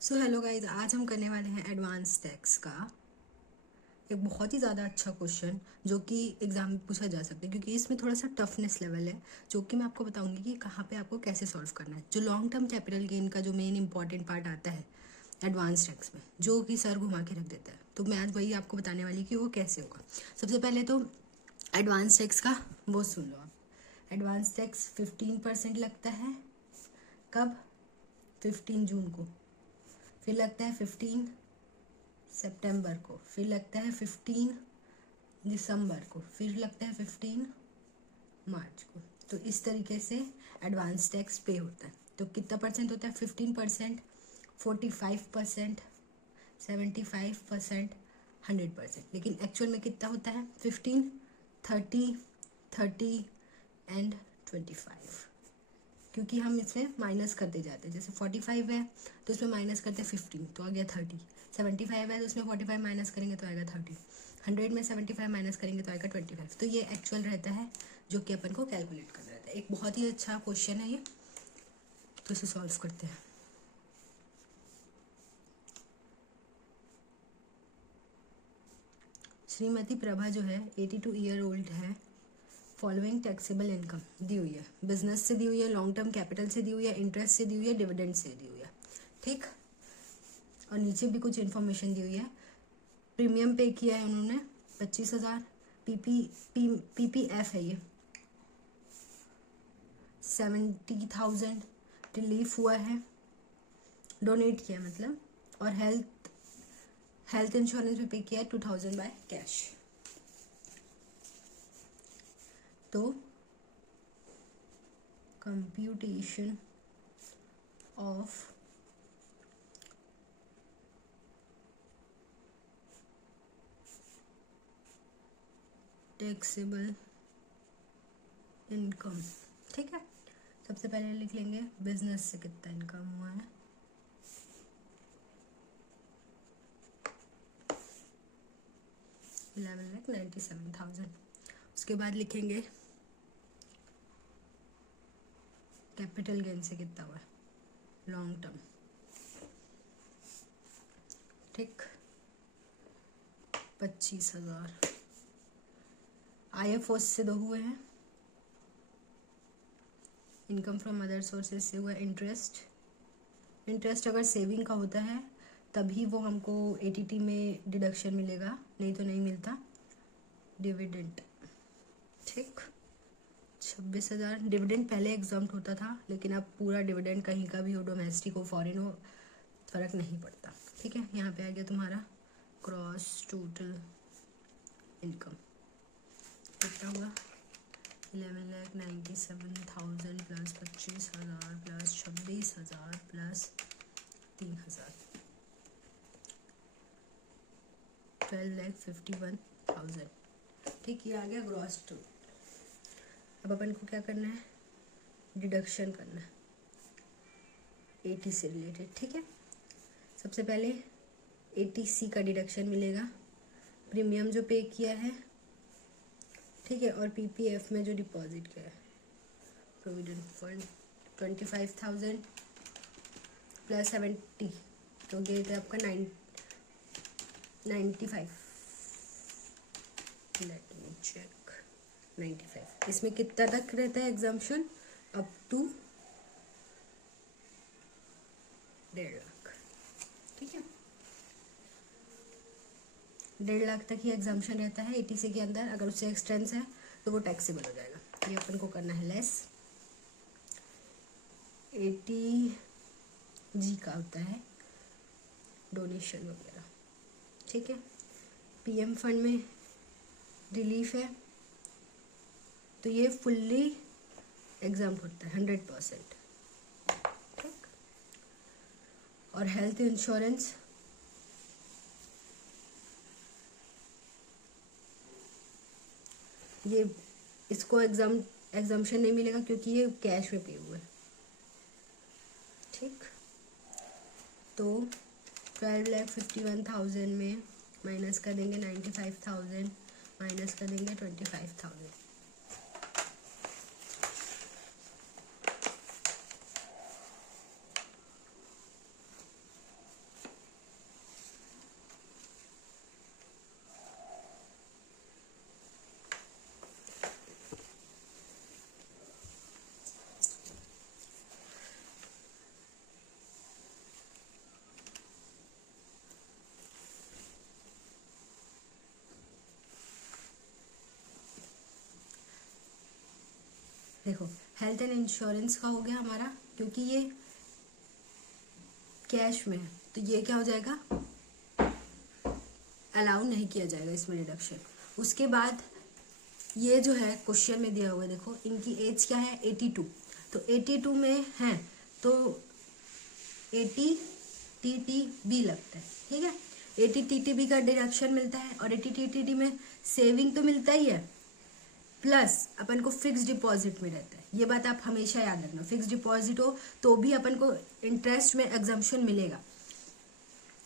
So hello guys, आज हम करने वाले हैं एडवांस टैक्स का एक बहुत ही ज़्यादा अच्छा क्वेश्चन जो कि एग्ज़ाम में पूछा जा सकता है, क्योंकि इसमें थोड़ा सा टफनेस लेवल है जो कि मैं आपको बताऊंगी कि कहाँ पे आपको कैसे सॉल्व करना है। जो लॉन्ग टर्म कैपिटल गेन का जो मेन इंपॉर्टेंट पार्ट आता है एडवांस टैक्स में, जो कि सर घुमा के रख देता है, तो मैं आज वही आपको बताने वाली कि वो कैसे होगा। सबसे पहले तो एडवांस टैक्स का वो सुन लो आप। एडवांस टैक्स 15% लगता है। कब? 15 जून को। फिर लगता है 15 सितंबर को। फिर लगता है 15 दिसंबर को। फिर लगता है 15 मार्च को। तो इस तरीके से एडवांस टैक्स पे होता है। तो कितना परसेंट होता है? 15%, 45%, 75%, 100%। लेकिन एक्चुअल में कितना होता है? 15, 30, 30 एंड 25। क्योंकि हम इसमें माइनस करते जाते हैं। जैसे 45 है तो उसमें माइनस करते हैं 15, तो आ गया 30। 75 है तो उसमें 45 माइनस करेंगे तो आएगा 30। 100 में 75 माइनस करेंगे तो आएगा 25। तो ये एक्चुअल रहता है जो कि अपन को कैलकुलेट करना रहता है। एक बहुत ही अच्छा क्वेश्चन है ये, तो इसे सॉल्व करते हैं। श्रीमती प्रभा जो है 82 ईयर ओल्ड है। फॉलोइंग टैक्सेबल इनकम दी हुई है। बिजनेस से दी हुई है, लॉन्ग टर्म कैपिटल से दी हुई है, इंटरेस्ट से दी हुई है, डिविडेंड से दी हुई है। ठीक। और नीचे भी कुछ इन्फॉर्मेशन दी हुई है। प्रीमियम पे किया है उन्होंने 25,000। पीपीएफ है ये 70,000। रिलीफ हुआ है, डोनेट किया मतलब। और हेल्थ इंश्योरेंस भी पे किया है 2,000 बाय कैश। तो कंप्यूटेशन ऑफ टैक्सेबल इनकम। ठीक है, सबसे पहले लिख लेंगे बिजनेस से कितना इनकम हुआ है। $11,97,000। उसके बाद लिखेंगे कैपिटल गेन से कितना हुआ है, लॉन्ग टर्म। ठीक, 25,000। IFOs से 2 हुए हैं। इनकम फ्रॉम अदर सोर्सेज से हुआ इंटरेस्ट। इंटरेस्ट अगर सेविंग का होता है तभी वो हमको ATT में डिडक्शन मिलेगा, नहीं तो नहीं मिलता। डिविडेंड, ठीक, 26,000। डिविडेंड पहले एग्जाम्प्ट होता था, लेकिन अब पूरा डिविडेंड कहीं का भी हो, डोमेस्टिक हो फॉरेन हो, फर्क नहीं पड़ता। ठीक है, यहाँ पे आ गया तुम्हारा क्रॉस टोटल इनकम। कितना हुआ? 11,97,000 प्लस 25,000 प्लस 26,000 प्लस 3,000, 12,51,000। ठीक, ये आ गया ग्रॉस टोटल। अब अपन को क्या करना है? डिडक्शन करना है AT से रिलेटेड। ठीक है, सबसे पहले ATC का डिडक्शन मिलेगा, प्रीमियम जो पे किया है, ठीक है, और PPF में जो डिपॉजिट किया है, प्रोविडेंट फंड 25,000 प्लस 70, तो ये था आपका 95। Let me check. 95। इसमें कितना तक रहता है एग्जाम्पशन? Up to 1.5 lakh. ठीक है, 1.5 लाख तक ही एग्जाम्पशन रहता है ATC के अंदर। अगर उससे एक्सटेंस है तो वो टैक्सेबल हो जाएगा। ये अपन को करना है लेस। ATG का होता है डोनेशन वगैरह। ठीक है, PM फंड में रिलीफ है तो ये फुल्ली एग्जाम्प्ट होता है 100%। ठीक, और हेल्थ इंश्योरेंस ये इसको एग्जाम्पशन नहीं मिलेगा क्योंकि ये कैश में पे हुआ है। ठीक, तो 12,51,000 में माइनस कर देंगे 95,000, माइनस कर देंगे 25,000। देखो हेल्थ एंड इंश्योरेंस का हो गया हमारा, क्योंकि ये कैश में है तो ये क्या हो जाएगा, अलाउ नहीं किया जाएगा इसमें डिडक्शन। उसके बाद ये जो है क्वेश्चन में दिया हुआ है, देखो इनकी एज क्या है 82, तो 82 में है तो 80 TTB लगता है, ठीक है। 80 TTB का डिडक्शन मिलता है और 80 TTB में सेविंग तो मिलता ही है, प्लस अपन को फिक्स डिपॉजिट में रहता है। ये बात आप हमेशा याद रखना, फिक्स डिपॉजिट हो तो भी अपन को इंटरेस्ट में एग्जम्पशन मिलेगा।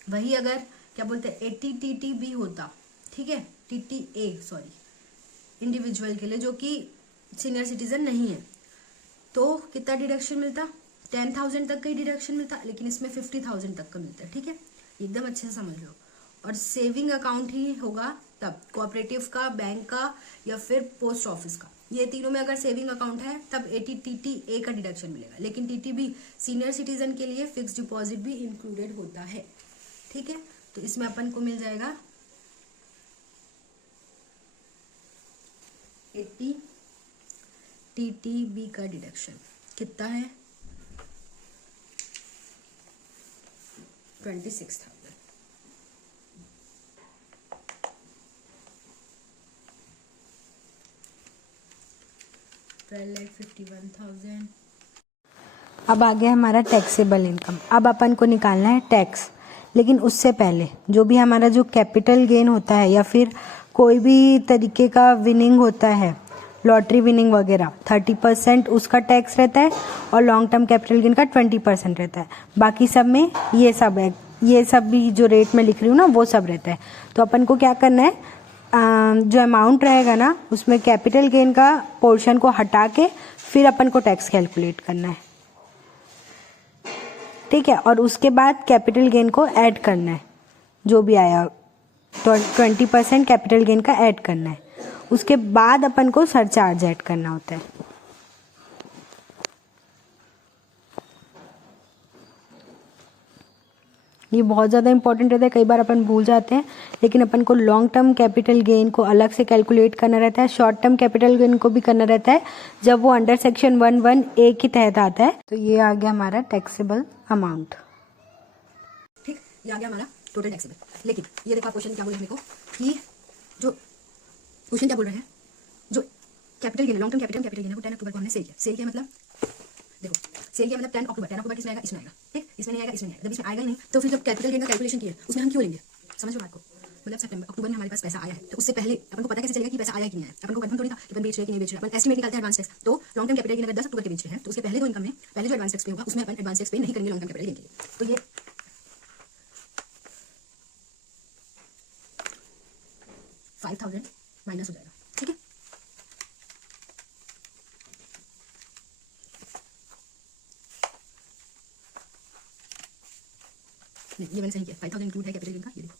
वही अगर क्या बोलते हैं 80 TTB होता, ठीक है, TTA सॉरी, इंडिविजुअल के लिए जो कि सीनियर सिटीजन नहीं है, तो कितना डिडक्शन मिलता, 10,000 तक का ही डिडक्शन मिलता, लेकिन इसमें 50,000 तक का मिलता है, ठीक है, एकदम अच्छे से समझ लो। और सेविंग अकाउंट ही होगा तब, कोऑपरेटिव का, बैंक का या फिर पोस्ट ऑफिस का, ये तीनों में अगर सेविंग अकाउंट है तब 80 TTA का डिडक्शन मिलेगा। लेकिन TTB सीनियर सिटीजन के लिए फिक्स डिपॉजिट भी इंक्लूडेड होता है, ठीक है। तो इसमें अपन को मिल जाएगा 80 TTB का डिडक्शन कितना है, 26,000। अब आ गया हमारा टैक्सेबल इनकम। अब अपन को निकालना है टैक्स, लेकिन उससे पहले जो भी हमारा जो कैपिटल गेन होता है या फिर कोई भी तरीके का विनिंग होता है, लॉटरी विनिंग वगैरह, 30% उसका टैक्स रहता है और लॉन्ग टर्म कैपिटल गेन का 20% रहता है। बाकी सब में ये सब है, ये सब भी जो रेट में लिख रही हूँ ना वो सब रहता है। तो अपन को क्या करना है, जो अमाउंट रहेगा ना उसमें कैपिटल गेन का पोर्शन को हटा के फिर अपन को टैक्स कैलकुलेट करना है, ठीक है। और उसके बाद कैपिटल गेन को ऐड करना है, जो भी आया 20% कैपिटल गेन का ऐड करना है। उसके बाद अपन को सरचार्ज ऐड करना होता है। ये बहुत ज़्यादा इंपॉर्टेंट रहता है, कई बार अपन भूल जाते हैं, लेकिन अपन को लॉन्ग टर्म कैपिटल गेन को अलग से कैलकुलेट करना रहता है, शॉर्ट टर्म कैपिटल गेन को भी करना रहता है जब वो अंडर सेक्शन 11A के तहत आता है। तो ये आ गया हमारा टैक्सेबल अमाउंट, ठीक, ये आ गया हमारा टोटल टैक्सेबल। लेकिन ये देखो क्वेश्चन क्या बोल रहे हैं कि जो क्वेश्चन क्या बोल रहे हैं, जो capital gain, long term capital gain है वो 10 अक्टूबर को हमने सेल किया। सेल किया मतलब देखो, सेल किया मतलब 10 अक्टूबर, 10 अक्टूबर किसमें आएगा, इसमें आएगा, ठीक, इसमें नहीं आएगा, इसमें नहीं आएगा। जब इसमें आएगा ही नहीं तो फिर जब कैपिटल गेन का कैलकुलेशन किया उसमें हम क्यों लेंगे, समझ लो बात को। मतलब सितंबर अक्टूबर में हमारे पास पैसा आया है तो उससे पहले अपन को पता कैसे चलेगा कि पैसा आया कि नहीं आया, अपन को कंफर्म थोड़ी था कि अपन बेच रहे हैं कि नहीं बेच रहे हैं। अपन एस्टिमेट निकालते हैं एडवांस टैक्स। तो लॉन्ग टर्म कैपिटल गेन अगर 10 अक्टूबर के बेच रहे हैं तो उसके पहले जो इनकम है, पहले जो एडवांस टैक्स पे होगा उसमें अपन एडवांस टैक्स पे नहीं करेंगे लॉन्ग टर्म कैपिटल गेन के लिए। तो ये 5,000 माइनस हो जाएगा, ठीक है। नहीं, ये मैंने सही किया, 5,000 इंक्लूड है कैपिटल गेन का, ये देखो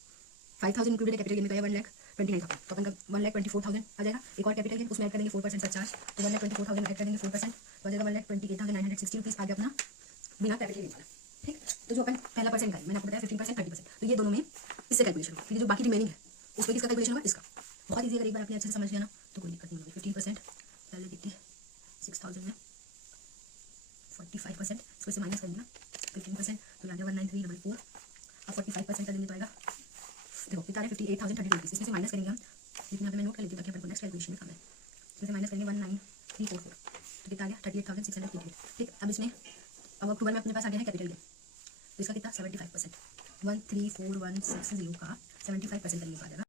5,000 इंक्लूड है कैपिटल गेन का, 1,29,000, तो अपन का 1,24,000 आ जाएगा। एक और कैपिटल गेन उसमें ऐड करेंगे 4% सरचार्ज, तो 1,24,000 ऐड करेंगे 4%, तो आ जाएगा 1,28,960 रुपीज़ आ गया अपना बिना कैपिटल गेन वाला, ठीक। तो जो अपन पहला परसेंट का मैंने आपको बताया 15%, 30%, तो ये दोनों में इससे कैलकुलेशन होगा। फिर जो बाकी रिमेनिंग है उसमें किसका कैलकुलेशन होगा, इसका। बहुत ईजी, अगर एक बार आपने अच्छे से समझ लिया ना तो कोई दिक्कत नहीं होगी। 15% पहले देखिए 6,000 में 45%, इसको इससे माइनस करेंगे ना 15%, तो आ गया 193,444। अब 45% करेंगे तो आएगा, देखो कितना है 58,032 रुपीज़। इसमें से माइनस करेंगे हम, लेकिन यहाँ पे मैं नोट कर लेती हूँ ताकि अपन को नेक्स्ट कैलकुलेशन में काम है। इसमें से माइनस करेंगे 19,344, तो कितना आ गया 38,688, ठीक। अब इसमें अब अक्टूबर में अपने पास आ गया है कैपिटल गेन, तो इसका कितना 75%, 134,160 का 75% करेंगे तो आ जाएगा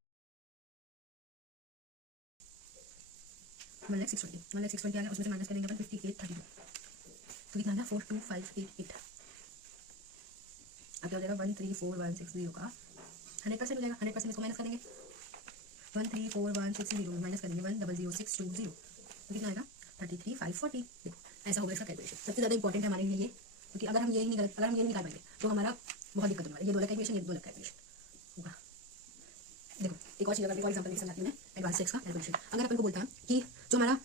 1,620 आ गया। उसमें से माइनस करेंगे अपन 58,32, तो कितना आ गया 42,588। अब क्या हो जाएगा 134,160 का 100% हो जाएगा। 100% इसको माइनस करेंगे, 134,160 माइनस करेंगे 1,00620, तो कितना आएगा 33,540। देखो ऐसा होगा इसका कैलकुलेशन। सबसे ज़्यादा इंपॉर्टेंट है हमारे लिए ये, क्योंकि अगर हम ये नहीं निकाल पाएंगे तो हमारा बहुत दिक्कत होगा। ये 2 अलग कैलकुलेशन, ये 2 अलग कैलकुलेशन होगा। देखो एक और चीज़, अगर एक और एग्जाम्पल देख समझाती हूँ मैं एडवांस टैक्स का कैलकुलेशन। अगर अपन को बोलता है कि जो हमारा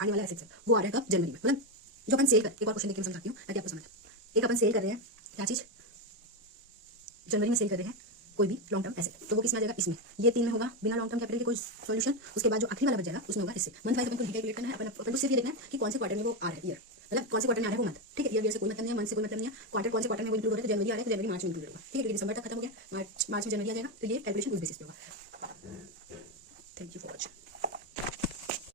आने वाला एसेट्स है वो आ रहा है कब, जनवरी में, मतलब जो अपन सेल कर, एक और क्वेश्चन देख के समझाती हूँ ताकि आपको समझ। एक अपन सेल कर रहे हैं क्या चीज़, जनवरी में सेल कर रहे हैं कोई भी लॉन्ग टर्म एसेट, तो वो किस में आ जाएगा, इसमें। ये 3 में होगा बिना लॉन्ग टर्म कैपिटल के कोई सॉल्यूशन। उसके बाद जो आखिरी वाला बच जाएगा उसमें होगा इससे। मंथ वाइज अपन को नहीं कैलकुलेट करना है, अपन को सिर्फ ये देखना है कि कौन से क्वार्टर में वो आ रहा है, ईयर मतलब कौन से क्वार्टर में आ रहा है वो मंथ, ठीक है। ईयर से कोई मतलब नहीं है, मंथ से कोई मतलब नहीं है, क्वार्टर कौन से क्वार्टर में वो इंक्लूड हो रहा है, तो जनवरी आ रहा है तो जनवरी मार्च में इंक्लूड होगा, ठीक है, क्योंकि दिसंबर तक खत्म हो गया, मार्च में जनवरी आ जाएगा, तो ये कैलकुलेशन उस बेसिस पे होगा। Thank you for watching.